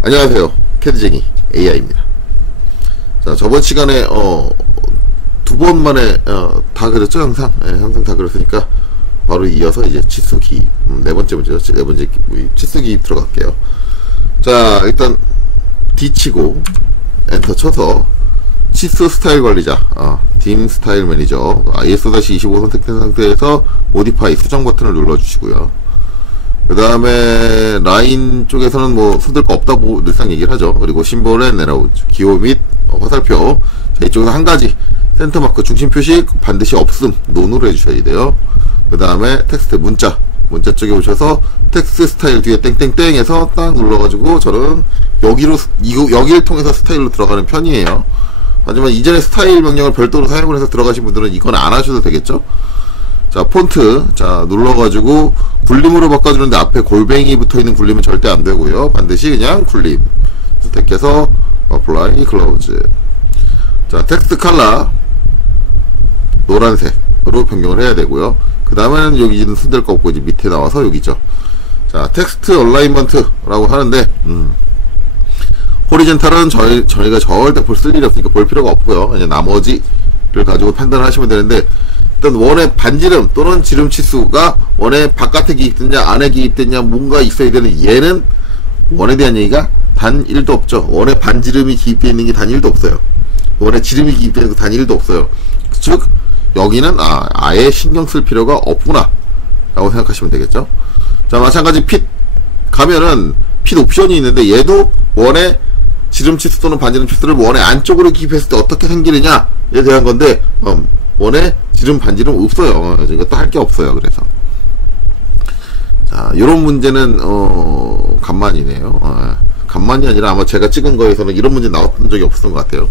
안녕하세요. 캐드쟁이 AI입니다. 자, 저번 시간에 두 번 만에 다 그렸죠, 항상. 항상 다 그렸으니까 바로 이어서 이제 치수 기입, 네 번째 문제죠. 네 번째 치수 기입 들어갈게요. 자, 일단 D 치고 엔터 쳐서 치수 스타일 관리자, dim 스타일 매니저 ISO-25 선택된 상태에서 모디파이 수정 버튼을 눌러주시고요. 그 다음에 라인 쪽에서는 뭐 손댈 거 없다고 늘상 얘기를 하죠. 그리고 심볼의 레이아웃, 기호 및 화살표. 자, 이쪽에서 한 가지 센터 마크 중심 표시 반드시 없음, 논으로 해주셔야 돼요. 그 다음에 텍스트 문자 쪽에 오셔서 텍스트 스타일 뒤에 땡땡땡 해서 딱 눌러가지고 저는 여기를 통해서 스타일로 들어가는 편이에요. 하지만 이전에 스타일 명령을 별도로 사용을 해서 들어가신 분들은 이건 안 하셔도 되겠죠. 자, 폰트, 자, 눌러가지고 굴림으로 바꿔주는데 앞에 골뱅이 붙어있는 굴림은 절대 안 되고요. 반드시 그냥 굴림 선택해서 apply, close. 자, 텍스트 컬러 노란색으로 변경을 해야 되고요. 그 다음에는 여기는 손댈 거 없고 이제 밑에 나와서 여기죠. 자, 텍스트 얼라인먼트라고 하는데 호리젠탈은 저희가 절대 쓸 일이 없으니까 볼 필요가 없고요. 그냥 나머지를 가지고 판단을 하시면 되는데, 일단 원의 반지름 또는 지름 치수가 원의 바깥에 기입됐냐 안에 기입됐냐 뭔가 있어야 되는, 얘는 원에 대한 얘기가 단 1도 없죠. 원의 반지름이 기입되어 있는 게 단 1도 없어요. 원의 지름이 기입되어 있는 게 단 1도 없어요. 즉 여기는 아예 신경 쓸 필요가 없구나 라고 생각하시면 되겠죠. 자, 마찬가지 핏 가면은 핏 옵션이 있는데, 얘도 원의 지름 치수 또는 반지름 치수를 원의 안쪽으로 기입했을 때 어떻게 생기느냐에 대한 건데, 원의 지름 반지름 없어요. 이것도 할 게 없어요. 그래서 자, 요런 문제는 간만이네요. 간만이 아니라 아마 제가 찍은 거에서는 이런 문제 나왔던 적이 없었던 것 같아요.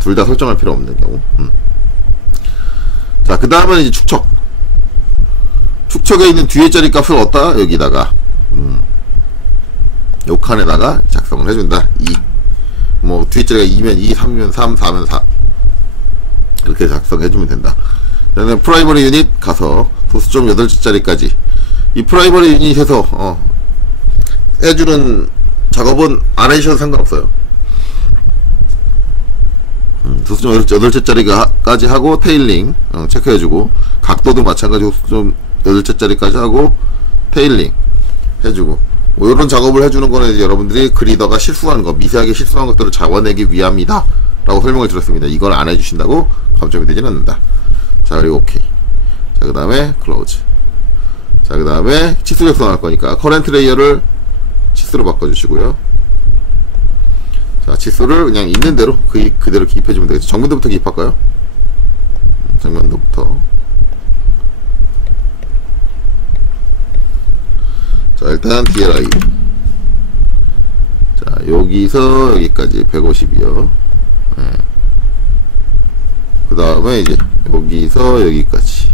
둘 다 설정할 필요 없는 경우. 자, 그 다음은 이제 축척에 있는 뒤에 자리 값을 얻다 여기다가 요 칸에다가 작성을 해준다. 2, 뭐 뒤에 자리가 2면 2, 3면 3, 4면 4 이렇게 작성해주면 된다. 그 다음에 프라이머리 유닛 가서 소수점 8자리까지 이 프라이머리 유닛에서 해주는 작업은 안 해주셔도 상관없어요. 소수점 8자리까지 하고 테일링 체크해주고, 각도도 마찬가지로 소수점 8자리까지 하고 테일링 해주고, 뭐 이런 작업을 해주는 거는 이제 여러분들이 그리다가 실수하는 거, 미세하게 실수한 것들을 잡아내기 위함이다 라고 설명을 드렸습니다. 이걸 안 해주신다고 감점이 되진 않는다. 자, 그리고 오케이. 자, 그 다음에 클로즈. 자, 그 다음에 치수 작성할 거니까 커렌트 레이어를 치수로 바꿔주시고요. 자, 치수를 그냥 있는 대로 그대로 기입해주면 되겠죠. 정면도부터 기입할까요? 정면도부터. 자, 일단 DLI. 자, 여기서 여기까지 150이요. 그 다음에 이제 여기서 여기까지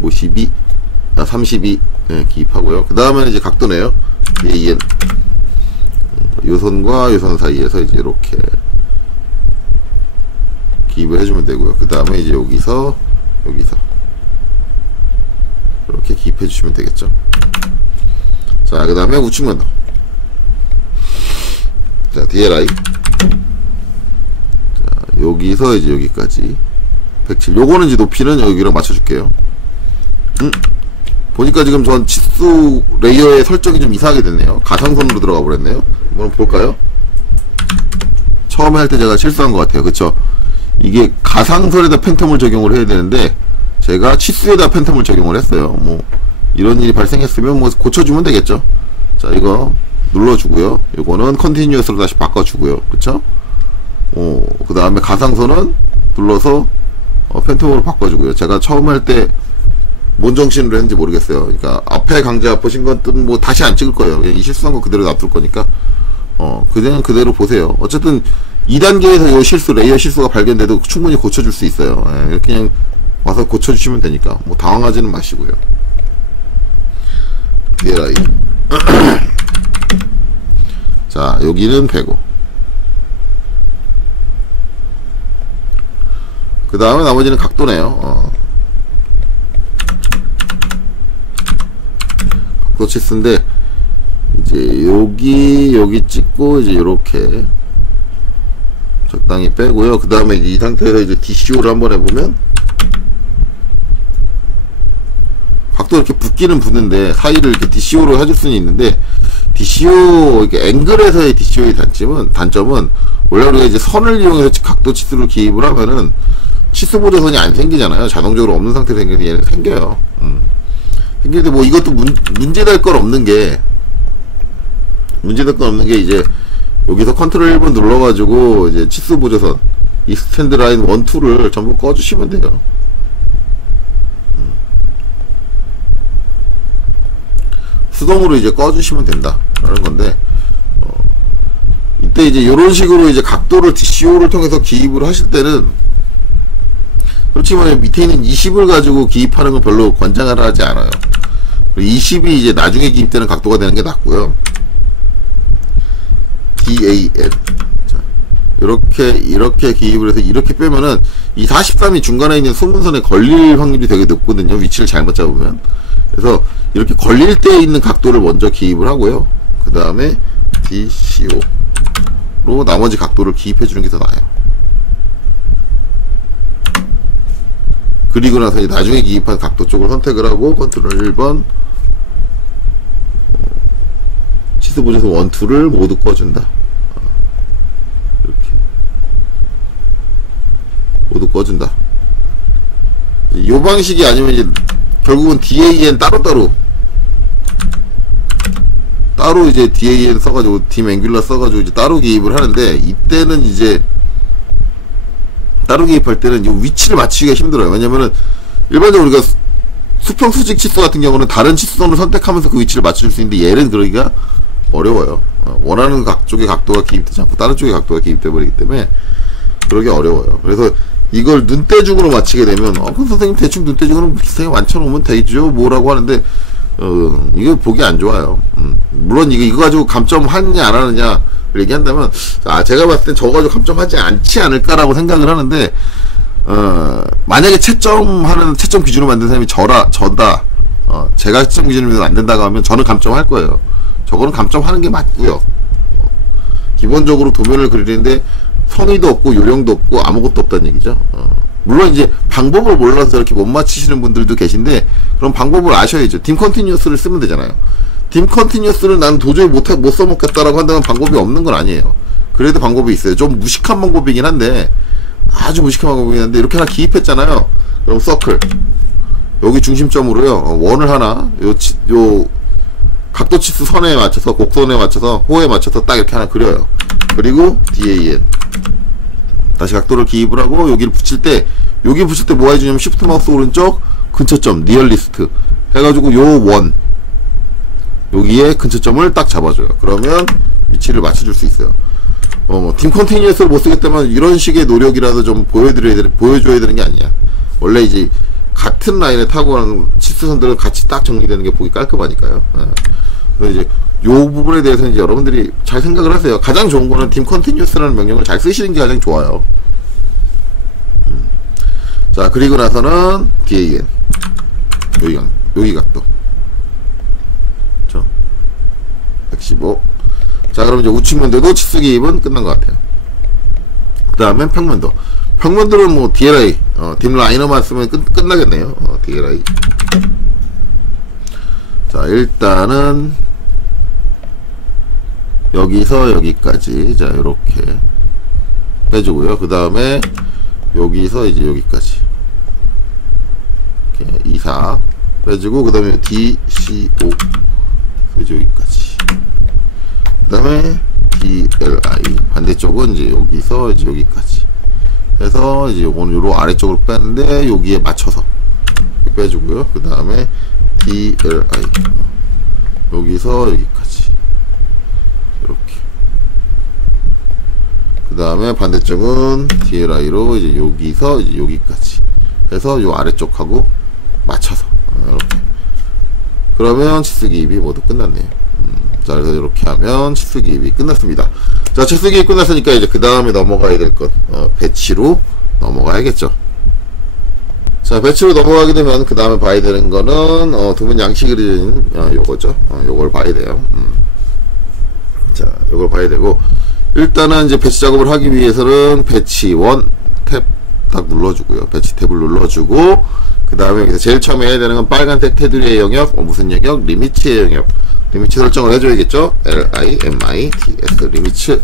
52, 32 기입하고요. 그 다음에 이제 각도네요. AN 요선과 요선 사이에서 이제 이렇게 기입을 해주면 되고요. 그 다음에 이제 여기서 이렇게 기입해 주시면 되겠죠. 자, 그 다음에 우측면도. 자, DLI. 자, 여기서 이제 여기까지 107. 요거는 이제 높이는 여기랑 맞춰줄게요. 보니까 지금 전 치수 레이어의 설정이 좀 이상하게 됐네요. 가상선으로 들어가 버렸네요. 한번 볼까요? 처음에 할 때 제가 실수한 것 같아요. 그쵸? 이게 가상선에다 팬텀을 적용을 해야 되는데 제가 치수에다 팬텀을 적용을 했어요. 뭐 이런 일이 발생했으면 뭐 고쳐주면 되겠죠. 자, 이거 눌러주고요. 이거는 컨티뉴어스로 다시 바꿔주고요. 그쵸? 그 다음에 가상선은 눌러서 팬텀으로 바꿔주고요. 제가 처음 할 때 뭔 정신으로 했는지 모르겠어요. 그러니까 앞에 강좌 보신 것들은 뭐 다시 안 찍을 거예요. 그냥 이 실수한 거 그대로 놔둘 거니까 그냥 그대로 보세요. 어쨌든 2단계에서 이 실수, 레이어 실수가 발견돼도 충분히 고쳐줄 수 있어요. 이렇게 그냥 와서 고쳐주시면 되니까 뭐 당황하지는 마시고요. DLI. 자, 여기는 105. 그 다음에 나머지는 각도네요. 각도 치수인데 이제 이제 여기 찍고 이제 이렇게 적당히 빼고요. 그 다음에 이 상태에서 이제 DCO를 한번 해보면 각도 이렇게 붓기는 붓는데 사이를 이렇게 DCO로 해줄 수는 있는데 DCO 이렇게 앵글에서의 DCO의 단점은 원래 우리가 이제 선을 이용해서 각도 치수를 기입을 하면은 치수 보조선이 안 생기잖아요. 자동적으로 없는 상태로 생기는데 얘는 생겨요. 생기는데 뭐 이것도 문제될 건 없는 게 이제 여기서 컨트롤 1번 눌러가지고 이제 치수 보조선 이 스탠드 라인 1, 2를 전부 꺼주시면 돼요. 수동으로 이제 꺼주시면 된다 라는 건데 이때 이제 이런 식으로 이제 각도를 DCO를 통해서 기입을 하실 때는 솔직히 말해 밑에 있는 20을 가지고 기입하는 건 별로 권장을 하지 않아요. 20이 이제 나중에 기입되는 각도가 되는 게 낫고요. DAN 자, 이렇게 기입을 해서 이렇게 빼면은 이 43이 중간에 있는 소문선에 걸릴 확률이 되게 높거든요. 위치를 잘못 잡으면. 그래서 이렇게 걸릴 때 있는 각도를 먼저 기입을 하고요. 그 다음에 DCO로 나머지 각도를 기입해 주는 게 더 나아요. 그리고 나서 나중에 기입한 각도 쪽을 선택을 하고 컨트롤 1번 치수 보조선 1, 2를 모두 꺼준다. 이렇게 모두 꺼준다. 이 방식이 아니면 이제 결국은 DAN 따로 이제 DAN 써가지고 딤 앵귤러 써가지고 이제 따로 기입을 하는데 이때는 이제 따로 기입할 때는 이 위치를 맞추기가 힘들어요. 왜냐면은 일반적으로 우리가 수평 수직 치수 같은 경우는 다른 치수선을 선택하면서 그 위치를 맞출 수 있는데 얘는 그러기가 어려워요. 원하는 쪽의 각도가 기입되지 않고 다른 쪽의 각도가 기입돼 버리기 때문에 그러기 어려워요. 그래서 이걸 눈대중으로 맞추게 되면 그럼 선생님 대충 눈대중으로 비슷하게 맞춰놓으면 되죠 뭐라고 하는데 이거 보기 안 좋아요. 물론 이거 가지고 감점하느냐 안 하느냐 얘기한다면 제가 봤을 땐 저거 가지고 감점하지 않지 않을까라고 생각을 하는데 만약에 채점 기준으로 만든 사람이 저다 제가 채점 기준으로 만든다고 하면 저는 감점할 거예요. 저거는 감점하는 게 맞고요. 기본적으로 도면을 그리는데 성의도 없고 요령도 없고 아무것도 없다는 얘기죠. 물론 이제 방법을 몰라서 이렇게 못 맞히시는 분들도 계신데 그럼 방법을 아셔야죠. 딤 컨티뉴어스를 쓰면 되잖아요. 딤 컨티뉴어스를 난 도저히 못 써먹겠다라고 한다면 방법이 없는 건 아니에요. 그래도 방법이 있어요. 좀 무식한 방법이긴 한데 아주 무식한 방법이긴 한데 이렇게 하나 기입했잖아요. 그럼 서클 여기 중심점으로요 원을 하나 요 각도 치수 선에 맞춰서 곡선에 맞춰서 호에 맞춰서 딱 이렇게 하나 그려요. 그리고 DAN 다시 각도를 기입을 하고 여기를 붙일 때 뭐 해주냐면 쉬프트 마우스 오른쪽 근처점 니얼리스트 해가지고 요 원 여기에 근처점을 딱 잡아줘요. 그러면 위치를 맞춰줄 수 있어요. 딤 컨티뉴어스를 못 쓰겠다면 이런 식의 노력이라도 좀 보여줘야 되는 게 아니야. 원래 이제 같은 라인에 타고 가는 치수선들은 같이 딱 정리되는 게 보기 깔끔하니까요. 그래서 이제 요 부분에 대해서는 이제 여러분들이 잘 생각을 하세요. 가장 좋은 거는 딤 컨티뉴어스라는 명령을 잘 쓰시는 게 가장 좋아요. 자, 그리고 나서는 DAN 여기 각도 115. 자, 그럼 이제 우측면도도 치수 기입은 끝난 것 같아요. 그 다음엔 평면도는 뭐 DLI 딤 라이너만 쓰면 끝나겠네요. DLI. 자, 일단은 여기서 여기까지 자 요렇게 해주고요. 그 다음에 여기서 이제 여기까지 이렇게 24 해주고 그 다음에 DCO 이제 여기까지 그 다음에 DLI 반대쪽은 이제 여기서 이제 여기까지 해서 이제 요거는 요로 아래쪽으로 빼는데 여기에 맞춰서 빼주고요. 그 다음에 DLI 여기서 여기까지 이렇게 그 다음에 반대쪽은 DLI로 이제 여기서 이제 여기까지 해서 요 아래쪽하고 맞춰서 이렇게 그러면 치수 기입이 모두 끝났네요. 자, 그래서 이렇게 하면 치수 기입이 끝났습니다. 자, 치수 기입 끝났으니까 이제 그 다음에 넘어가야 될 것 배치로 넘어가야겠죠. 자, 배치로 넘어가게 되면 그 다음에 봐야 되는 거는 두 분 양식이 그려진 요거죠. 요걸 봐야 돼요. 자, 이걸 봐야 되고, 일단은 이제 배치 작업을 하기 위해서는 배치 1 탭 딱 눌러주고요. 배치 탭을 눌러주고, 그 다음에 여기서 제일 처음에 해야 되는 건 빨간색 테두리의 영역, 무슨 영역? 리미츠의 영역. 리미츠 설정을 해줘야겠죠? LIMITS, 리미츠.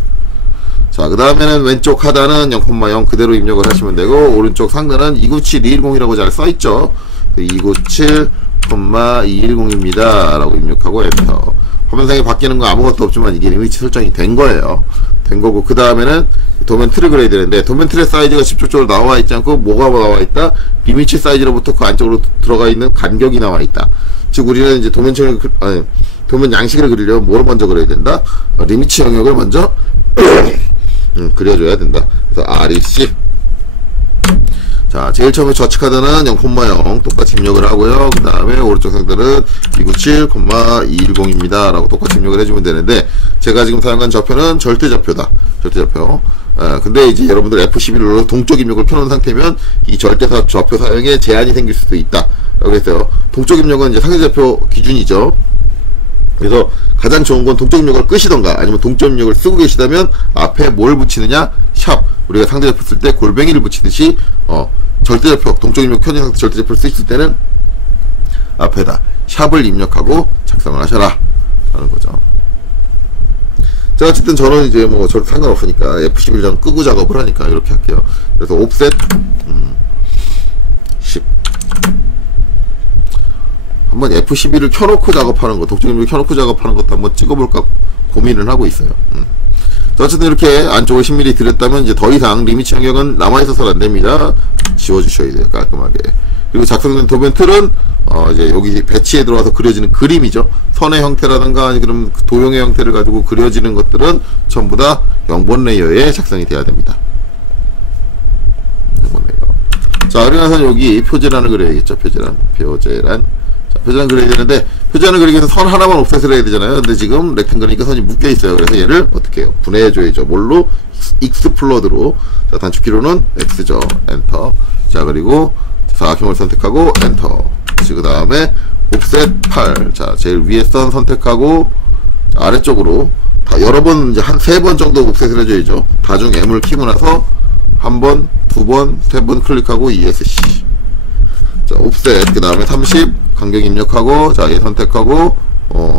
자, 그 다음에는 왼쪽 하단은 0,0 그대로 입력을 하시면 되고, 오른쪽 상단은 297210이라고 잘 써있죠? 297,210입니다. 라고 입력하고 엔터. 화면상에 바뀌는 거 아무것도 없지만 이게 리미츠 설정이 된 거예요. 된 거고, 그 다음에는 도면 틀을 그려야 되는데, 도면 틀의 사이즈가 직접적으로 나와 있지 않고, 뭐가 나와 있다? 리미츠 사이즈로부터 그 안쪽으로 들어가 있는 간격이 나와 있다. 즉, 우리는 이제 도면 양식을 그리려면 뭐를 먼저 그려야 된다? 리미츠 영역을 먼저 그려줘야 된다. 그래서 REC. 자, 제일 처음에 좌측 하단은 0,0 똑같이 입력을 하고요. 그 다음에 오른쪽 상단은 297,210입니다. 라고 똑같이 입력을 해주면 되는데, 제가 지금 사용한 좌표는 절대좌표다. 절대좌표. 근데 이제 여러분들 F11을 눌러서 동쪽 입력을 켜놓은 상태면 이 절대좌표 사용에 제한이 생길 수도 있다. 라고 했어요. 동쪽 입력은 이제 상대좌표 기준이죠. 그래서 가장 좋은 건 동쪽 입력을 끄시던가 아니면 동쪽 입력을 쓰고 계시다면 앞에 뭘 붙이느냐? 샵. 우리가 상대좌표 쓸 때 골뱅이를 붙이듯이 절대좌표, 동쪽 입력 켜진 상태 절대좌표를 쓰실 때는 앞에다 샵을 입력하고 작성을 하셔라 라는 거죠. 자, 어쨌든 저는 이제 뭐 저 상관없으니까 F11장 끄고 작업을 하니까 이렇게 할게요. 그래서 옵셋 10. 한번 F11을 켜놓고 작업하는 거, 동쪽 입력을 켜놓고 작업하는 것도 한번 찍어볼까 고민을 하고 있어요. 자, 어쨌든 이렇게 안쪽을 10mm 들였다면 이제 더 이상 리미츠 영역은 남아있어서는 안됩니다. 지워주셔야 돼요. 깔끔하게. 그리고 작성된 도면 틀은 이제 여기 배치에 들어와서 그려지는 그림이죠. 선의 형태라든가 아니면 도형의 형태를 가지고 그려지는 것들은 전부 다 0번 레이어에 작성이 돼야 됩니다. 0번 레이어. 자, 그리고 나서 여기 표제란을 그려야겠죠. 표제란. 자, 표제란 그려야 되는데, 표제란을 그리기 위해서 선 하나만 옵셋을 해야 되잖아요. 근데 지금 렉탱글이니까 선이 묶여 있어요. 그래서 얘를 어떻게 해요? 분해해줘야죠. 뭘로? 익스플로드로. 자, 단축키로는 X죠. 엔터. 자, 그리고 사각형을 선택하고 엔터. 그 다음에 옵셋 8. 자, 제일 위에 선 선택하고, 자, 아래쪽으로 다 여러 번, 이제 한 3번 정도 옵셋을 해줘야죠. 다중 M을 키고 나서 한 번, 2번, 3번 클릭하고 ESC. 자, 옵셋, 그 다음에 30 간격 입력하고, 자, 얘 선택하고,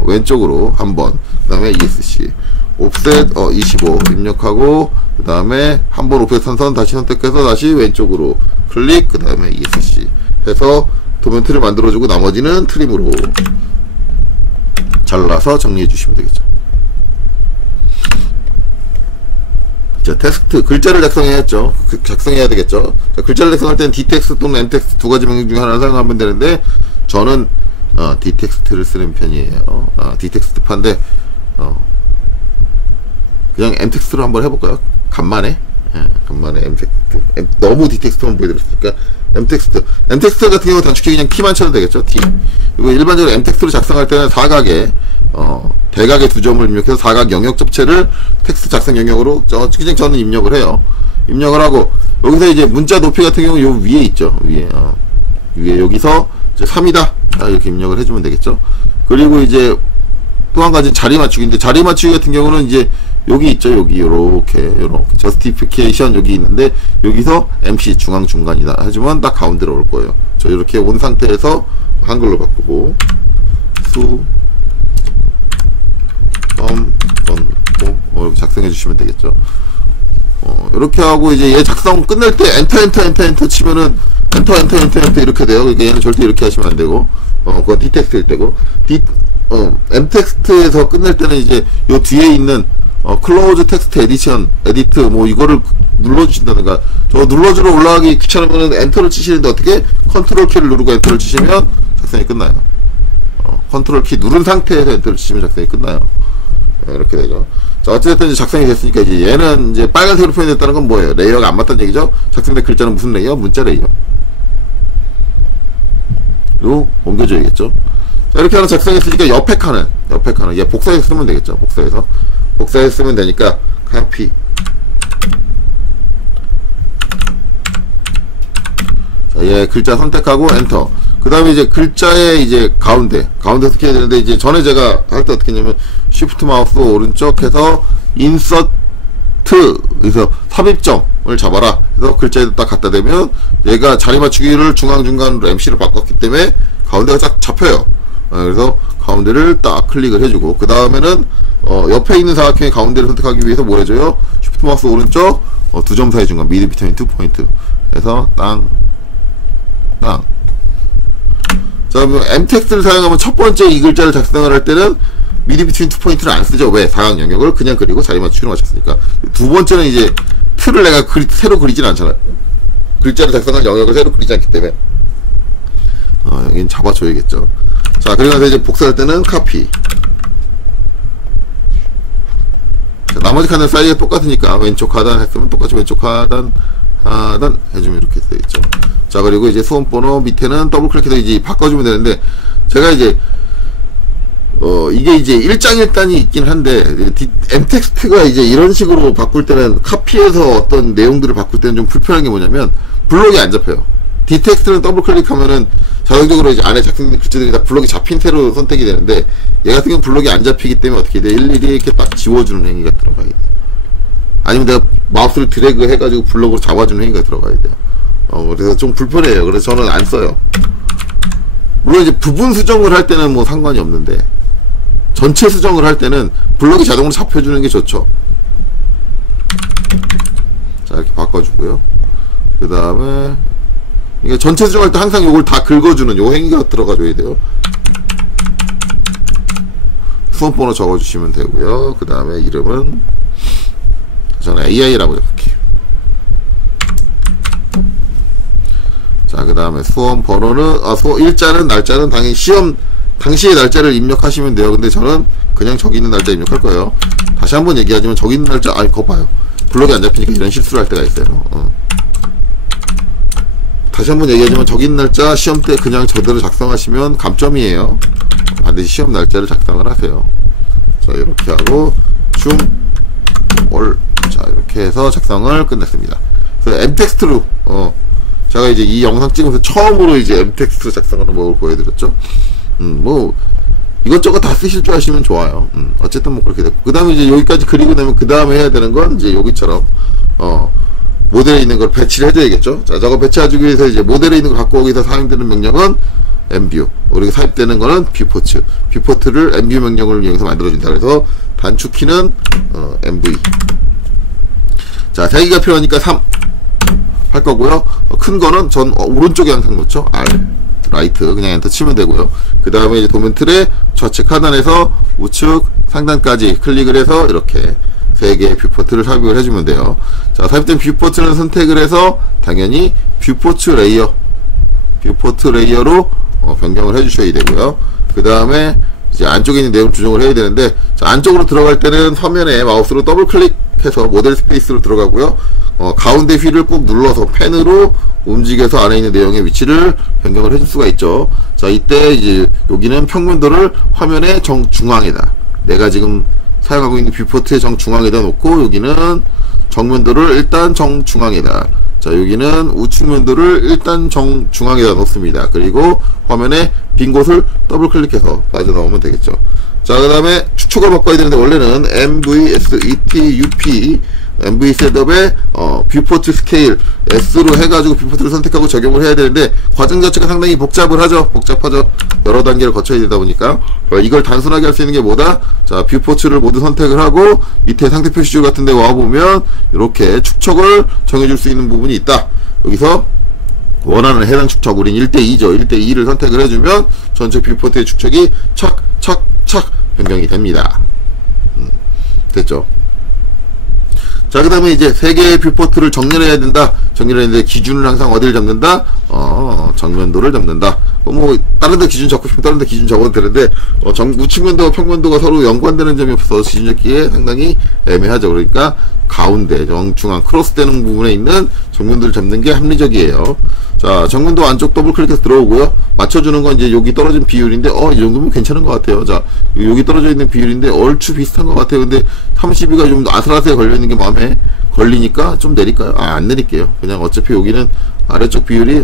왼쪽으로 한 번, 그 다음에 ESC. 옵셋, 25 입력하고, 그 다음에 한 번 옵셋 선 다시 선택해서 다시 왼쪽으로 클릭, 그 다음에 ESC 해서 도면 틀을 만들어주고 나머지는 트림으로 잘라서 정리해 주시면 되겠죠. 자, 텍스트, 글자를 작성해야죠. 작성해야 되겠죠. 자, 글자를 작성할 때는 d텍스트 또는 m텍스트 두 가지 명령 중에 하나를 사용하면 되는데, 저는 d텍스트를 쓰는 편이에요. d텍스트판데 그냥 m텍스트로 한번 해볼까요? 간만에. 간만에 m텍스트. 너무 d텍스트만 보여드렸으니까 m텍스트. m텍스트 같은 경우 단축키 그냥 T만 쳐도 되겠죠. T. 그리고 일반적으로 m텍스트를 작성할 때는 사각에 대각의 두 점을 입력해서 사각 영역 접체를 텍스트 작성 영역으로 그냥 저는 입력을 해요. 입력을 하고, 여기서 이제 문자 높이 같은 경우 요 위에 있죠. 위에 여기서 이제 3이다 이렇게 입력을 해주면 되겠죠. 그리고 이제 또 한 가지 자리 맞추기인데, 자리 맞추기 같은 경우는 이제 여기 있죠. 여기 요렇게 저스티피케이션 여기 있는데, 여기서 MC 중앙 중간이다 하지만 딱 가운데로 올 거예요. 저 이렇게 온 상태에서 한글로 바꾸고 이렇게 작성해 주시면 되겠죠. 이렇게 하고 이제 얘 작성 끝낼 때 엔터 치면은 엔터 이렇게 돼요. 그러니까 얘는 절대 이렇게 하시면 안 되고, 그건 d텍스트일 때고, m텍스트에서 끝낼 때는 이제 요 뒤에 있는 클로즈 텍스트 에디트 뭐 이거를 눌러주신다든가, 저 눌러주러 올라가기 귀찮으면 엔터를 치시는데, 어떻게 컨트롤 키를 누르고 엔터를 치시면 작성이 끝나요. 컨트롤 키 누른 상태에서 엔터를 치시면 작성이 끝나요. 이렇게 되죠. 자, 어쨌든 이제 작성이 됐으니까, 이제 얘는 이제 빨간색으로 표현됐다는 건 뭐예요? 레이어가 안 맞다는 얘기죠. 작성된 글자는 무슨 레이어? 문자 레이어. 로 옮겨줘야겠죠. 자, 이렇게 하나 작성했으니까 옆에 칸은 얘 복사해서 쓰면 되겠죠. 복사해서 쓰면 되니까 카피. 자, 얘 글자 선택하고 엔터. 그 다음에 이제 글자의 이제 가운데 어떻게 해야 되는데, 이제 전에 제가 할 때 어떻게 했냐면 쉬프트 마우스 오른쪽 해서 인서트, 그래서 삽입점을 잡아라. 그래서 글자에다 딱 갖다 대면 얘가 자리 맞추기를 중앙중간으로 MC를 바꿨기 때문에 가운데가 딱 잡혀요. 그래서 가운데를 딱 클릭을 해주고, 그 다음에는 옆에 있는 사각형의 가운데를 선택하기 위해서 뭘 해줘요? 쉬프트 마우스 오른쪽 두 점 사이 중간 미드 비트윈 2포인트 해서 땅. 자, 그럼 m텍스트를 사용하면 첫 번째 이 글자를 작성을 할 때는 미드 비트윈 2포인트를 안 쓰죠. 왜? 사각 영역을 그냥 그리고 자리 맞추기로 맞췄으니까. 두 번째는 이제 틀을 내가 새로 그리진 않잖아요. 글자를 작성할 영역을 새로 그리지 않기 때문에 여긴 잡아줘야겠죠. 자, 그리고 나서 이제 복사할 때는 카피. 자, 나머지 칸은 사이즈가 똑같으니까 왼쪽 하단 했으면 똑같이 왼쪽 하단 해주면 이렇게 되겠죠. 자, 그리고 이제 수험 번호 밑에는 더블 클릭해서 이제 바꿔주면 되는데, 제가 이제 이게 이제 일장일단이 있긴 한데, m텍스트가 이제 이런 식으로 바꿀 때는, 카피해서 어떤 내용들을 바꿀 때는 좀 불편한 게 뭐냐면 블록이 안 잡혀요. d텍스트는 더블 클릭하면은 자동적으로 이제 안에 작성된 글자들이 다 블록이 잡힌 채로 선택이 되는데, 얘 같은 경우는 블록이 안 잡히기 때문에 어떻게 돼? 일일이 이렇게 딱 지워주는 행위가 들어가야 돼. 아니면 내가 마우스를 드래그 해가지고 블록으로 잡아주는 행위가 들어가야 돼요. 그래서 좀 불편해요. 그래서 저는 안 써요. 물론 이제 부분 수정을 할 때는 뭐 상관이 없는데, 전체 수정을 할 때는 블록이 자동으로 잡혀주는 게 좋죠. 자, 이렇게 바꿔주고요. 그 다음에 이게 전체 수정할 때 항상 요걸 다 긁어주는 요 행위가 들어가줘야 돼요. 수험번호 적어주시면 되고요. 그 다음에 이름은 저는 AI라고 적을게요. 자, 그 다음에 수험 번호는, 일자는, 날짜는 당연히 시험 당시의 날짜를 입력하시면 돼요. 근데 저는 그냥 저기 있는 날짜 입력할 거예요. 다시 한번 얘기하지만 저기 있는 날짜, 그거 봐요. 블록이 안 잡히니까 이런 실수를 할 때가 있어요. 다시 한번 얘기하지만 저기 있는 날짜 시험 때 그냥 저대로 작성하시면 감점이에요. 반드시 시험 날짜를 작성을 하세요. 자, 이렇게 하고 자, 이렇게 해서 작성을 끝냈습니다. 그래서 m텍스트로 제가 이제 이 영상 찍으면서 처음으로 이제 m텍스트 작성하는 법을 보여드렸죠. 뭐 이것저것 다 쓰실 줄 아시면 좋아요. 어쨌든 뭐 그렇게 됐고, 그 다음에 이제 여기까지 그리고 나면 그 다음에 해야 되는 건 이제 여기처럼 모델에 있는 걸 배치를 해줘야겠죠. 자, 저거 배치하기 위해서 이제 모델에 있는 걸 갖고 오기 위해서 사용되는 명령은 mview, 우리가 삽입되는 거는 viewport, viewport를 mview 명령을 이용해서 만들어준다. 그래서 단축키는 mv. 자, 3개가 필요하니까 3 할 거고요. 큰 거는 전 오른쪽에 항상 놓죠. R, 라이트 그냥 엔터 치면 되고요. 그 다음에 이제 도면 틀에 좌측 하단에서 우측 상단까지 클릭을 해서 이렇게 3개의 뷰포트를 삽입을 해주면 돼요. 자, 삽입된 뷰포트는 선택을 해서 당연히 뷰포트 레이어로 변경을 해주셔야 되고요. 그 다음에 이제 안쪽에 있는 내용 조정을 해야 되는데, 자, 안쪽으로 들어갈 때는 화면에 마우스로 더블 클릭해서 모델 스페이스로 들어가고요. 가운데 휠을 꾹 눌러서 펜으로 움직여서 안에 있는 내용의 위치를 변경을 해줄 수가 있죠. 자, 이때 이제 여기는 평면도를 화면의 정중앙에다, 내가 지금 사용하고 있는 뷰포트의 정중앙에다 놓고, 여기는 정면도를 일단 정중앙에다, 자, 여기는 우측면도를 일단 정중앙에다 놓습니다. 그리고 화면에 빈 곳을 더블 클릭해서 빠져나오면 되겠죠. 자, 그 다음에 축척을 바꿔야 되는데, 원래는 MVSETUP MV 셋업에 뷰포트 스케일 S로 해가지고 뷰포트를 선택하고 적용을 해야 되는데, 과정 자체가 상당히 복잡하죠. 여러 단계를 거쳐야 되다 보니까 이걸 단순하게 할 수 있는 게 뭐다? 자, 뷰포트를 모두 선택을 하고 밑에 상태 표시줄 같은 데 와보면 이렇게 축척을 정해줄 수 있는 부분이 있다. 여기서 원하는 해당 축척, 우린 1대2죠 1대2를 선택을 해주면 전체 뷰포트의 축척이 착착착 변경이 됩니다. 됐죠? 자, 그 다음에 이제 3개의 뷰포트를 정렬해야 된다. 정렬했는데 기준을 항상 어디를 잡는다? 정면도를 잡는다. 뭐 다른 데 기준 잡고 싶으면 다른 데 기준 잡아도 되는데, 우측면도와 평면도가 서로 연관되는 점이 없어서 기준 잡기에 상당히 애매하죠. 그러니까 가운데 정중앙 크로스되는 부분에 있는 정면도를 잡는 게 합리적이에요. 자, 정면도 안쪽 더블 클릭해서 들어오고요. 맞춰주는 건 이제 여기 떨어진 비율인데, 이 정도면 괜찮은 것 같아요. 자, 여기 떨어져 있는 비율인데 얼추 비슷한 것 같아요. 근데 32가 좀 아슬아슬하게 걸려있는 게 마음에 걸리니까 좀 내릴까요? 안 내릴게요. 그냥 어차피 여기는 아래쪽 비율이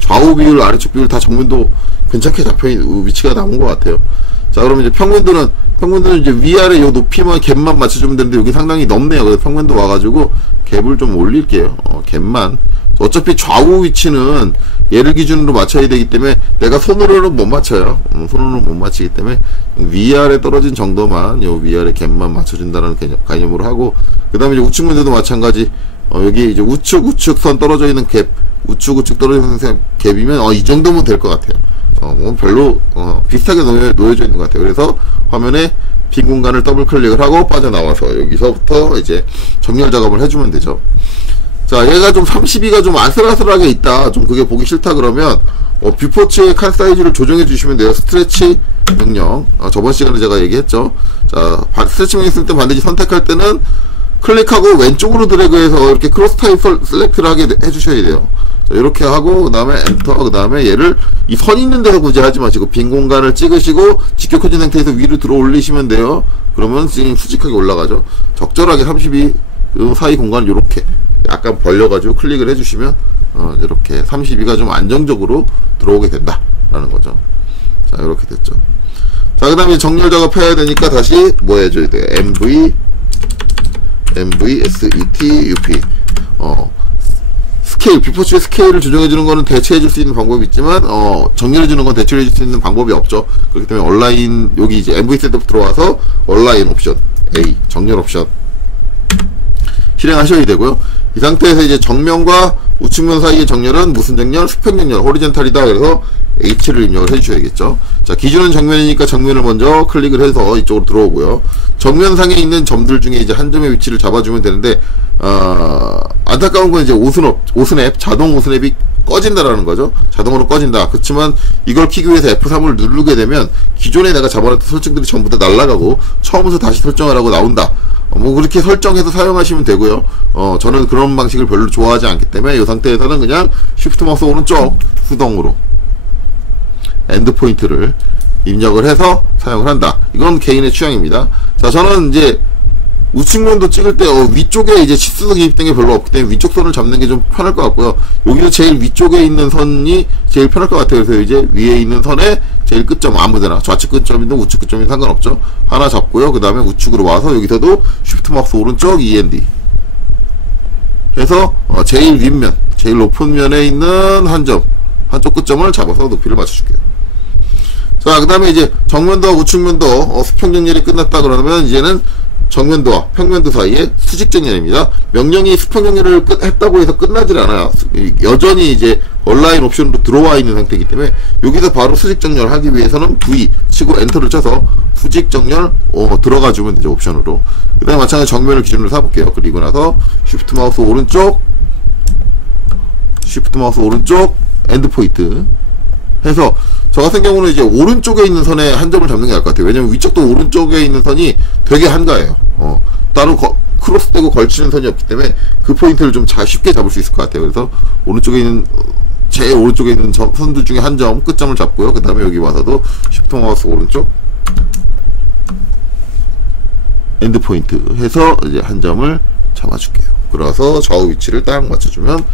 좌우 비율, 아래쪽 비율 다 정면도 괜찮게 잡혀있는 위치가 나온 것 같아요. 자, 그러면 이제 평면도는 이제 위아래 요 높이만 갭만 맞춰주면 되는데 여기 상당히 넓네요. 그래서 평면도 와가지고 갭을 좀 올릴게요. 갭만. 어차피 좌우 위치는 얘를 기준으로 맞춰야 되기 때문에 내가 손으로는 못 맞춰요. 손으로는 못 맞추기 때문에 위아래 떨어진 정도만 요 위아래 갭만 맞춰준다는 개념으로 하고, 그 다음에 이제 우측 면도도 마찬가지. 여기 이제 우측 선 떨어져 있는 갭, 우측 떨어져 있는 갭이면 이 정도면 될 것 같아요. 뭐 별로 비슷하게 놓여져 있는 것 같아요. 그래서 화면에 빈 공간을 더블 클릭을 하고 빠져나와서 여기서부터 이제 정렬 작업을 해주면 되죠. 자, 얘가 좀 32가 좀 아슬아슬하게 있다, 좀 그게 보기 싫다 그러면 뷰포츠의 칸 사이즈를 조정해 주시면 돼요. 스트레치 명령, 저번 시간에 제가 얘기했죠. 자, 스트레치 명령 쓸 때 반드시 선택할 때는 클릭하고 왼쪽으로 드래그해서 이렇게 크로스 타입 셀렉트를 하게 해주셔야 돼요. 자, 이렇게 하고 그 다음에 엔터, 그 다음에 얘를 이 선 있는 데서 굳이 하지 마시고 빈 공간을 찍으시고 직격화된 상태에서 위로 들어 올리시면 돼요. 그러면 지금 수직하게 올라가죠. 적절하게 32 사이 공간을 이렇게 약간 벌려가지고 클릭을 해주시면 이렇게 32가 좀 안정적으로 들어오게 된다 라는 거죠. 자, 이렇게 됐죠. 자, 그 다음에 정렬 작업 해야 되니까 다시 뭐 해줘야 돼요? MVSETUP. 스케일, 뷰포츠의 스케일을 조정해주는 거는 대체해줄 수 있는 방법이 있지만, 정렬해주는 건 대체해줄 수 있는 방법이 없죠. 그렇기 때문에 온라인, 여기 이제 MV 셋업 들어와서 온라인 옵션, A, 정렬 옵션 실행하셔야 되고요. 이 상태에서 이제 정면과 우측면 사이의 정렬은 무슨 정렬? 수평 정렬, 호리젠탈이다. 그래서 H를 입력을 해주셔야겠죠. 자, 기준은 정면이니까 정면을 먼저 클릭을 해서 이쪽으로 들어오고요. 정면상에 있는 점들 중에 이제 한 점의 위치를 잡아주면 되는데, 안타까운 건 이제 오스냅, 자동 오스냅이 꺼진다라는 거죠. 자동으로 꺼진다. 그렇지만 이걸 키기 위해서 F3을 누르게 되면 기존에 내가 잡아놨던 설정들이 전부 다 날아가고 처음부터 다시 설정하라고 나온다. 뭐 그렇게 설정해서 사용하시면 되고요. 저는 그런 방식을 별로 좋아하지 않기 때문에 이 상태에서는 그냥 쉬프트 마우스 오른쪽 수동으로 엔드포인트를 입력을 해서 사용을 한다. 이건 개인의 취향입니다. 자, 저는 이제 우측면도 찍을 때 위쪽에 이제 치수가 기입된 게 별로 없기 때문에 위쪽 선을 잡는 게 좀 편할 것 같고요. 여기도 제일 위쪽에 있는 선이 제일 편할 것 같아요. 그래서 이제 위에 있는 선에 제일 끝점, 아무데나 좌측 끝점이든 우측 끝점이든 상관없죠. 하나 잡고요. 그 다음에 우측으로 와서 여기서도 쉬프트 마우스 오른쪽 END 해서 제일 윗면, 제일 높은 면에 있는 한쪽 끝점을 잡아서 높이를 맞춰줄게요. 자, 그 다음에 이제 정면도와 우측면도 수평 정렬이 끝났다 그러면 이제는 정면도와 평면도 사이에 수직 정렬입니다. 명령이 수평 정렬을 했다고 해서 끝나질 않아요. 여전히 이제 온라인 옵션으로 들어와 있는 상태이기 때문에 여기서 바로 수직 정렬 하기 위해서는 V 치고 엔터를 쳐서 수직 정렬 들어가 주면 되죠. 옵션으로. 그 다음에 마찬가지 정면을 기준으로 사볼게요. 그리고 나서 쉬프트 마우스 오른쪽 엔드포인트 해서 저 같은 경우는 이제 오른쪽에 있는 선에 한 점을 잡는 게 나을 것 같아요. 왜냐면 위쪽도 오른쪽에 있는 선이 되게 한가해요. 따로 크로스되고 걸치는 선이 없기 때문에 그 포인트를 좀 쉽게 잡을 수 있을 것 같아요. 그래서 오른쪽에 있는 제일 오른쪽에 있는 선들 중에 한 점 끝점을 잡고요. 그 다음에 여기 와서도 쉬프트 마우스 오른쪽 엔드 포인트 해서 이제 한 점을 잡아줄게요. 그래서 좌우 위치를 딱 맞춰주면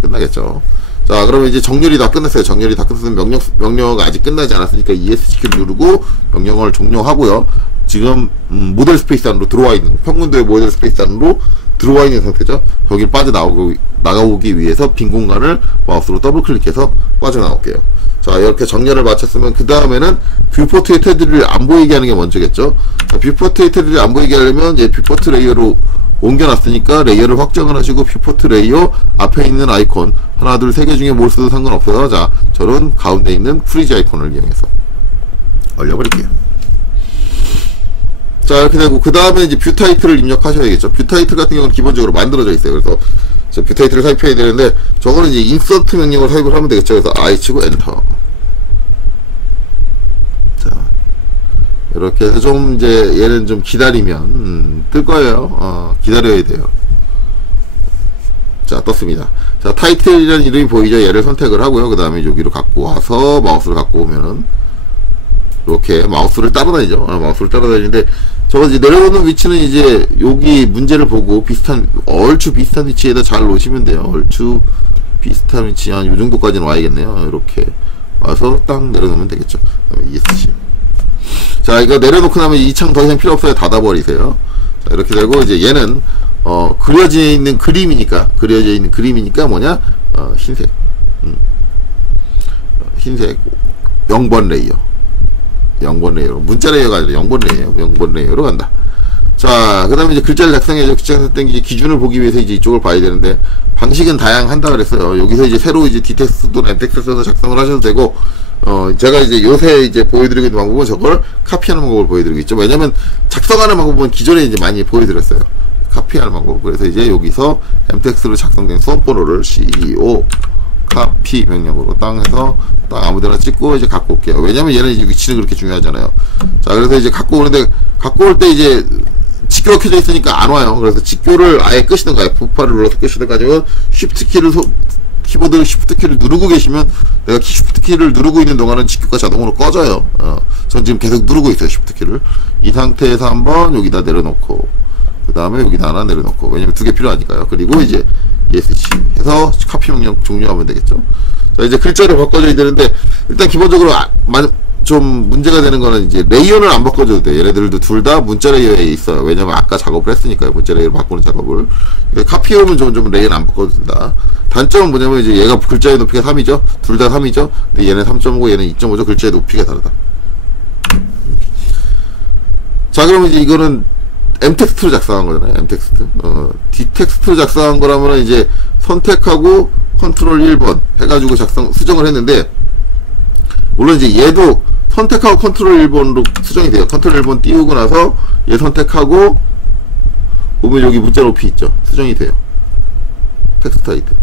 끝나겠죠. 자, 그러면 이제 정렬이 다 끝났어요. 정렬이 다 끝났으면 명령 아직 끝나지 않았으니까 ESC키를 누르고 명령을 종료하고요. 지금 모델 스페이스 안으로 들어와 있는, 평면도의 모델 스페이스 안으로 들어와 있는 상태죠. 여기를 나가오기 위해서 빈 공간을 마우스로 더블 클릭해서 빠져나올게요. 자, 이렇게 정렬을 마쳤으면 그 다음에는 뷰포트의 테두리를 안 보이게 하는 게 먼저겠죠. 자, 뷰포트의 테두리를 안 보이게 하려면 이제 뷰포트 레이어로 옮겨놨으니까 레이어를 확정을 하시고 뷰포트 레이어 앞에 있는 아이콘 하나 둘 세 개 중에 뭘 써도 상관없어요. 자, 저는 가운데 있는 프리즈 아이콘을 이용해서 올려버릴게요. 자, 이렇게 되고 그 다음에 이제 뷰 타이틀을 입력하셔야겠죠. 뷰 타이틀 같은 경우는 기본적으로 만들어져 있어요. 그래서 뷰 타이틀을 삽입해야 되는데 저거는 이제 인서트 명령을 삽입을 하면 되겠죠. 그래서 I 치고 엔터. 자, 이렇게 해서 좀 이제 얘는 좀 기다리면 뜰 거예요. 기다려야 돼요. 자, 떴습니다. 자, 타이틀이라는 이름이 보이죠. 얘를 선택을 하고요. 그 다음에 여기로 갖고 와서 마우스를 갖고 오면은 이렇게 마우스를 따라다니죠. 마우스를 따라다니는데 저거 이제 내려오는 위치는 이제 여기 문제를 보고 얼추 비슷한 위치에다 잘 놓으시면 돼요. 얼추 비슷한 위치 한 요 정도까지는 와야겠네요. 이렇게 와서 딱 내려놓으면 되겠죠. 그다음에 ESC. 자, 이거 내려놓고 나면 이 창 더 이상 필요 없어요. 닫아버리세요. 자, 이렇게 되고 이제 얘는 그려져 있는 그림이니까 뭐냐? 흰색. 흰색 0번 레이어. 0번 레이어로. 문자 레이어가 아니라 0번 레이어. 0번 레이어로 간다. 자, 그 다음에 이제 글자를 작성해야죠. 글자 작성 이제 기준을 보기 위해서 이제 이쪽을 봐야 되는데, 방식은 다양한다 그랬어요. 여기서 이제 새로 이제 디텍스트도 엠텍스트 써서 작성을 하셔도 되고, 제가 이제 요새 이제 보여드리고 있는 방법은 저걸 카피하는 방법을 보여드리고 있죠. 왜냐면 작성하는 방법은 기존에 이제 많이 보여드렸어요. 카피하는 방법. 그래서 이제 여기서 엠텍스트로 작성된 수업 번호를 CEO 카피 명령으로 땅 해서 딱 아무데나 찍고 이제 갖고 올게요. 왜냐면 얘는 이제 위치는 그렇게 중요하잖아요. 자, 그래서 이제 갖고 오는데, 갖고 올 때 이제 직교가 켜져 있으니까 안 와요. 그래서 직교를 아예 끄시든가 F8을 눌러서 끄시든가 아니면 쉬프트 키를 키보드 쉬프트 키를 누르고 계시면, 내가 쉬프트 키를 누르고 있는 동안은 직교가 자동으로 꺼져요. 전 지금 계속 누르고 있어요. 쉬프트 키를. 이 상태에서 한번 여기다 내려놓고, 그 다음에 여기다 하나 내려놓고, 왜냐면 두 개 필요하니까요. 그리고 이제 ESC 해서 카피 명령 종료하면 되겠죠. 자, 이제 글자를 바꿔줘야 되는데, 일단 기본적으로 좀 문제가 되는 거는 이제 레이어는 안 바꿔줘도 돼. 얘네들도 둘 다 문자 레이어에 있어요. 왜냐면 아까 작업을 했으니까요. 문자 레이어를 바꾸는 작업을. 카피오면 좀 레이어는 안 바꿔도 된다. 단점은 뭐냐면 이제 얘가 글자의 높이가 3이죠. 둘 다 3이죠. 근데 얘는 3.5고 얘는 2.5죠. 글자의 높이가 다르다. 자, 그러면 이제 이거는 M텍스트로 작성한 거잖아요. M텍스트. D텍스트로 작성한 거라면 이제 선택하고 컨트롤 1번 해가지고 수정을 했는데, 물론 이제 얘도 선택하고 컨트롤 1번으로 수정이 돼요. 컨트롤 1번 띄우고 나서 얘 선택하고 보면 여기 문자 높이 있죠. 수정이 돼요. 텍스트 하이트.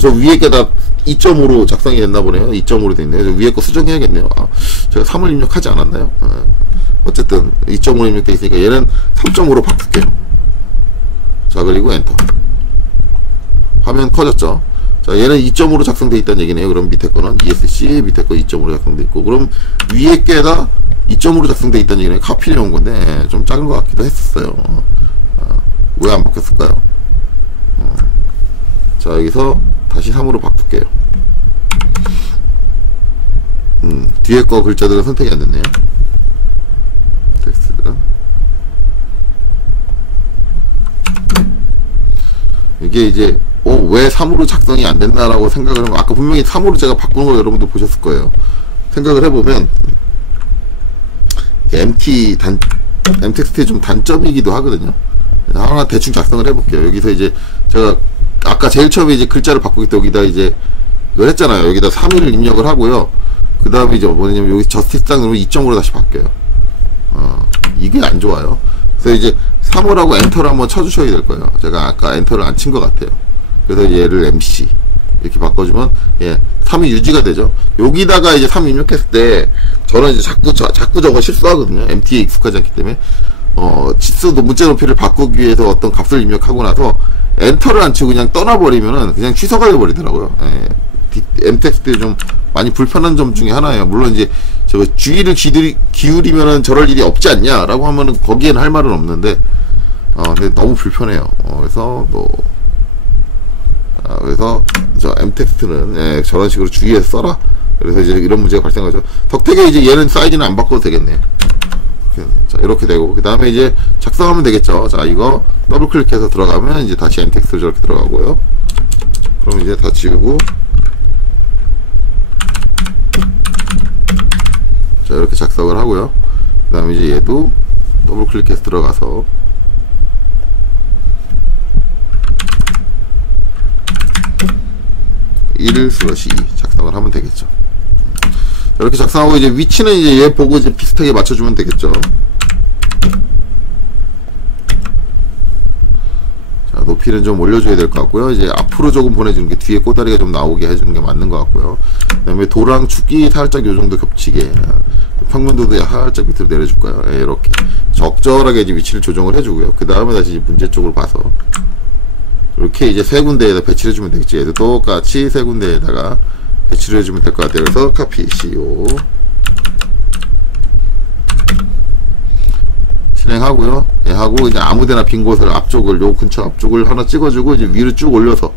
저 위에 게 다 2.5로 작성이 됐나 보네요. 2.5로 됐네요. 저 위에 거 수정해야겠네요. 제가 3을 입력하지 않았나요? 어쨌든 2.5로 입력되어 있으니까 얘는 3.5로 바꿀게요. 자, 그리고 엔터. 화면 커졌죠. 자, 얘는 2.5로 작성되어 있다는 얘기네요. 그럼 밑에 거는 ESC, 밑에 거 2.5로 작성되어 있고, 그럼 위에 게 다 2.5로 작성되어 있다는 얘기네요. 카피를 온 건데 좀 작은 것 같기도 했었어요. 왜 안 바뀌었을까요? 자, 여기서 다시 3으로 바꿀게요. 뒤에 거 글자들은 선택이 안 됐네요. 텍스트들은. 이게 이제 왜 3으로 작성이 안 됐나라고 생각을 하면, 아까 분명히 3으로 제가 바꾸는 걸 여러분도 보셨을 거예요. 생각을 해보면 M텍스트의 좀 단점이기도 하거든요. 하나 대충 작성을 해볼게요. 여기서 이제 제가 아까 제일 처음에 이제 글자를 바꾸기 때 여기다 이제 이걸 했잖아요. 여기다 3을 입력을 하고요. 그 다음에 이제 뭐냐면 여기 저스티스 딱 누르면 2.5로 다시 바뀌어요. 이게 안 좋아요. 그래서 이제 3을 하고 엔터를 한번 쳐주셔야 될 거예요. 제가 아까 엔터를 안 친 것 같아요. 그래서 얘를 MC 이렇게 바꿔주면 3이 유지가 되죠. 여기다가 이제 3 입력했을 때 저는 이제 자꾸 저거 실수하거든요. MT에 익숙하지 않기 때문에 치수도 문자 높이를 바꾸기 위해서 어떤 값을 입력하고 나서 엔터를 안 치고 그냥 떠나버리면은 그냥 취소가 돼버리더라고요. M텍스트에 좀 많이 불편한 점 중에 하나예요. 물론 이제 저거 주의를 기울이면은 저럴 일이 없지 않냐라고 하면은 거기에는 할 말은 없는데, 근데 너무 불편해요. 그래서 저 M텍스트는 저런 식으로 주의해서 써라. 그래서 이제 이런 문제가 발생하죠. 덕택에 이제 얘는 사이즈는 안 바꿔도 되겠네요. 자, 이렇게 되고, 그 다음에 이제 작성하면 되겠죠. 자, 이거 더블 클릭해서 들어가면 이제 다시 M텍스트로 저렇게 들어가고요. 그럼 이제 다 지우고, 자, 이렇게 작성을 하고요. 그 다음에 이제 얘도 더블 클릭해서 들어가서 (1/2) 작성을 하면 되겠죠. 이렇게 작성하고 이제 위치는 이제 얘 보고 이제 비슷하게 맞춰주면 되겠죠. 자, 높이는 좀 올려줘야 될 것 같고요. 이제 앞으로 조금 보내주는 게 뒤에 꼬다리가 좀 나오게 해주는 게 맞는 것 같고요. 그 다음에 도랑 축이 살짝 요 정도 겹치게, 평면도도 살짝 밑으로 내려줄까요? 이렇게 적절하게 이제 위치를 조정을 해주고요. 그 다음에 다시 이제 문제 쪽을 봐서 이렇게 이제 세 군데에다 배치를 해주면 되겠지. 얘도 똑같이 세 군데에다가 배치를 해주면 될 것 같아요. 그래서 카피 CO 실행하고요. 하고 이제 아무데나 빈 곳을 앞쪽을 요 근처 앞쪽을 하나 찍어주고 이제 위로 쭉 올려서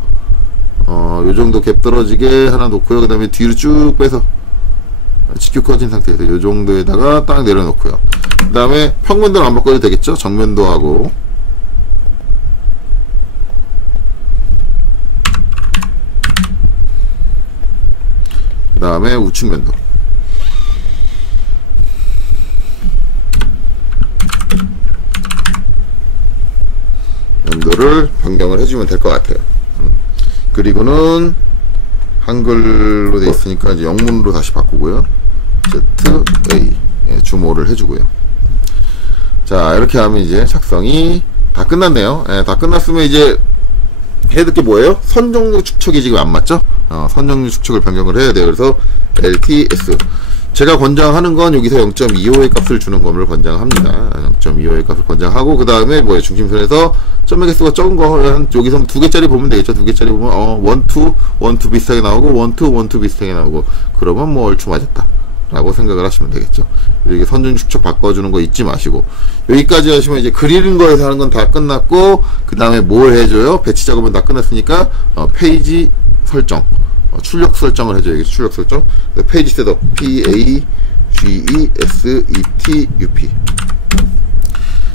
요 정도 갭 떨어지게 하나 놓고요. 그 다음에 뒤로 쭉 빼서 직교 커진 상태에서 요 정도에다가 딱 내려놓고요. 그 다음에 평면도는 안 바꿔도 되겠죠? 정면도 하고. 그 다음에 우측면도. 면도를 변경을 해주면 될 것 같아요. 그리고는 한글로 되어 있으니까 이제 영문으로 다시 바꾸고요. ZA 주모를 해주고요. 자, 이렇게 하면 이제 작성이 다 끝났네요. 다 끝났으면 이제 해야 될 게 뭐예요? 선정류 축척이 지금 안 맞죠? 선정류 축척을 변경을 해야 돼요. 그래서 LTS 제가 권장하는 건 여기서 0.25의 값을 주는 것을 권장합니다. 0.25의 값을 권장하고, 그 다음에 뭐예요? 중심선에서 점의 개수가 적은 거, 여기서 2개짜리 보면 되겠죠? 2개짜리 보면, 1, 2 비슷하게 나오고, 1, 2 비슷하게 나오고, 그러면 뭐 얼추 맞았다. 라고 생각을 하시면 되겠죠. 이게 선정 축척 바꿔주는 거 잊지 마시고, 여기까지 하시면 이제 그리는 거에서 하는 건 다 끝났고, 그 다음에 뭘 해줘요? 배치 작업은 다 끝났으니까, 페이지 설정. 출력 설정을 해줘야겠죠. 출력 설정. 페이지 셋업 PAGESETUP.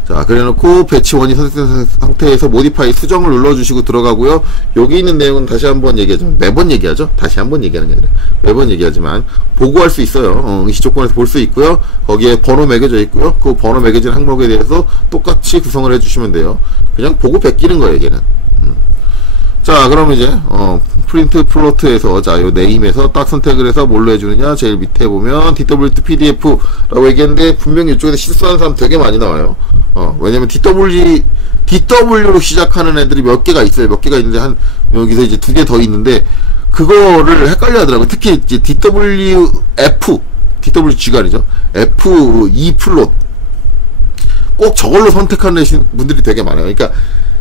자, 그래놓고 배치 원이 선택된 상태에서 모디파이 수정을 눌러주시고 들어가고요. 여기 있는 내용은 다시 한번 얘기하죠. 매번 얘기하죠. 다시 한번 얘기하는 게 아니라 매번 얘기하지만 보고할 수 있어요. 응시 조건에서 볼 수 있고요. 거기에 번호 매겨져 있고요. 그 번호 매겨진 항목에 대해서 똑같이 구성을 해주시면 돼요. 그냥 보고 베끼는 거예요, 얘는. 자, 그럼 이제 프린트 플로트에서 자, 요 네임에서 딱 선택을 해서 뭘로 해주느냐? 제일 밑에 보면 DW2 PDF라고 얘기했는데 분명히 이쪽에서 실수하는 사람 되게 많이 나와요. 왜냐면 DW로 시작하는 애들이 몇 개가 있어요. 몇 개가 있는데 여기서 이제 2개 더 있는데 그거를 헷갈려 하더라고요. 특히 이제 DWG가 아니죠. F2 플롯 꼭 저걸로 선택하는 분들이 되게 많아요. 그러니까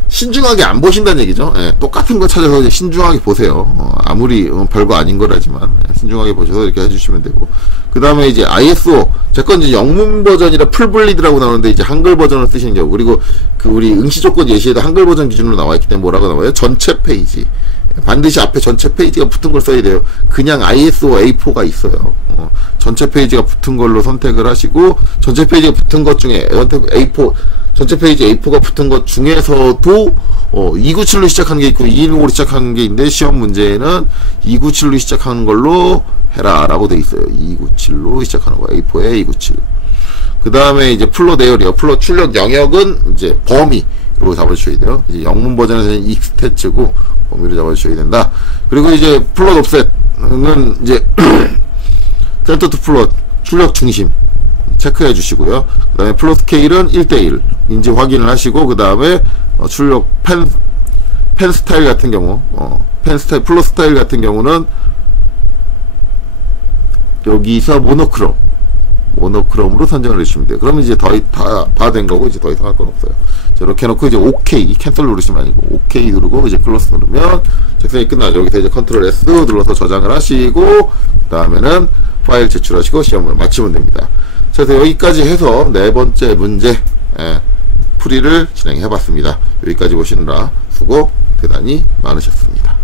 신중하게 안 보신다는 얘기죠. 똑같은 거 찾아서 이제 신중하게 보세요. 아무리 별거 아닌 거라지만 신중하게 보셔서 이렇게 해주시면 되고, 그 다음에 이제 ISO 제 건 이제 영문 버전이라 풀블리드라고 나오는데 이제 한글 버전을 쓰시는 경우, 그리고 그 우리 응시 조건 예시에도 한글 버전 기준으로 나와 있기 때문에 뭐라고 나와요? 전체 페이지. 반드시 앞에 전체 페이지가 붙은 걸 써야 돼요. 그냥 ISO A4가 있어요. 전체 페이지가 붙은 걸로 선택을 하시고, 전체 페이지가 붙은 것 중에 전체 페이지 A4가 붙은 것 중에서도 297로 시작하는 게 있고 216으로 시작하는 게 있는데, 시험 문제에는 297로 시작하는 걸로 해라 라고 돼 있어요. 297로 시작하는 거, A4에 297. 그 다음에 이제 플롯 내열이요. 플롯 출력 영역은 이제 범위로 잡아주셔야 돼요. 이제 영문 버전에서는 익스텐츠고 범위로 잡아주셔야 된다. 그리고 이제 플롯 옵셋은 이제 센터 투 플롯 출력 중심 체크해 주시고요. 그 다음에 플롯 스케일은 1:1 인지 확인을 하시고, 그 다음에 출력 펜 스타일 같은 경우, 플롯 스타일 같은 경우는 여기서 모노크롬으로 선정을 해주시면 돼요. 그러면 이제 다 된 거고, 이제 더 이상 할 건 없어요. 자, 이렇게 해놓고 이제 OK, 캔슬 누르시면 아니고, OK 누르고 이제 클로스 누르면 작성이 끝나죠. 여기서 이제 컨트롤 S 눌러서 저장을 하시고, 그 다음에는 파일 제출하시고 시험을 마치면 됩니다. 자, 그래서 여기까지 해서 4번째 문제, 풀이를 진행해 봤습니다. 여기까지 보시느라 수고 대단히 많으셨습니다.